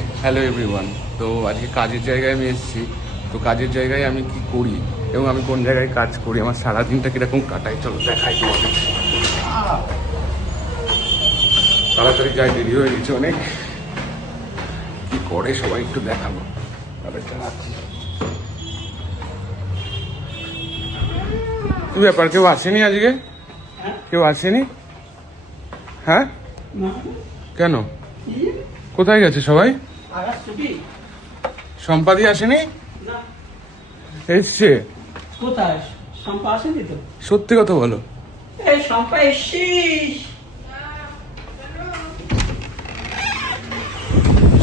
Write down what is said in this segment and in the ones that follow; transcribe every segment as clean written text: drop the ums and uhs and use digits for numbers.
Hello everyone. তো আজকে কাজের জায়গায় আমি এসেছি। তো কাজের জায়গায় আমি কি করি এবং আমি কোন জায়গায় কাজ করি, আমার সারাদিনটা কীরকম কাটাই, চলো দেখাই তোমাকে। তাড়াতাড়ি যাই, দেরি হয়ে গেছে অনেক। কি করে সবাই একটু দেখাবো। কি ব্যাপার, কেউ আসেনি আজকে? কেউ আসেনি? হ্যাঁ, কেন? কোথায় গেছে সবাই? সম্পাদি আসেনি? এসছে কোথায়? শম্পা আসেনি তো? সত্যি কথা বলো। এই শম্পা এসছিস?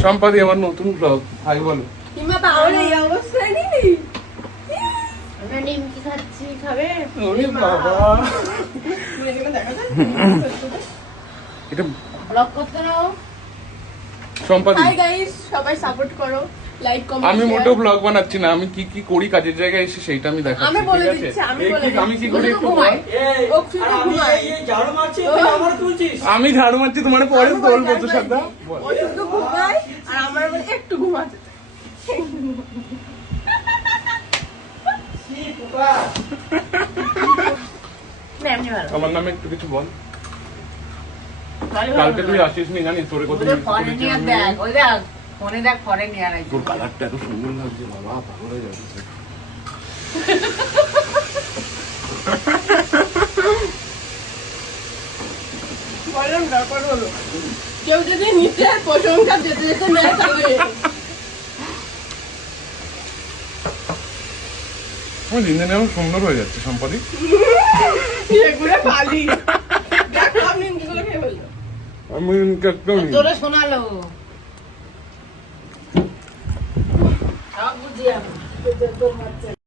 সম্পাদি আমার নতুন ব্লগ, হাই বলো। হিমা তাহলে এই অবস্থায় নেই। আমরা নিমকি খাচ্ছি, খাবে? ওরে বাবা, এটা ব্লগ করতে নাও। সম্পাদি। হাই গাইস, সবাই সাপোর্ট করো, লাইক কমেন্ট। আমি মোটেও ব্লগ বানাচ্ছি না, আমি কি কি করি কাজের জায়গায় এসে সেইটা আমি দেখাচ্ছি। আমি বলে ঠিক আছে? দিচ্ছি, আমি এই বলে কি- আমি কি দিচ্ছি। করি শুধু একটু ঘুমাই। বল। এই, ও শুধু আর আমি ঘুমায়। এই ঝাড়ু মারছি, তুই আমার তুলছিস। আমি ঝাড়ু মারছি, তোমার পরে আমি বলবো বলি, তো সাদা। ও শুধু ঘুমায় আর আমার বলে একটু ঘুমাতে। কি পোকা? না, এমনি ভালো। আমার নামে একটু কিছু বল। ভালো, কালকে ভালো, তুই ভালো। আসিস নি জানিস, তোরে কত ওদের মিস ফোনে করেছি নিয়ে আমি। দেখ, ওই দেখ, ফোনে দেখ, ফোনে নিয়ে আর তোর কালারটা এত সুন্দর লাগছে বাবা, ভালো হয়ে যাচ্ছে। বললাম ব্যাপার হলো, কেউ যদি নিচে প্রশংসা যেতে যেতে নেয় তাহলে আমার দিন দিন আমার সুন্দর হয়ে যাচ্ছে সম্পাদি। এগুলো পালি। দেখো আপনি এগুলো খেয়ে বললো। আমি একদম তোরে শোনালো। সব বুঝি আমি।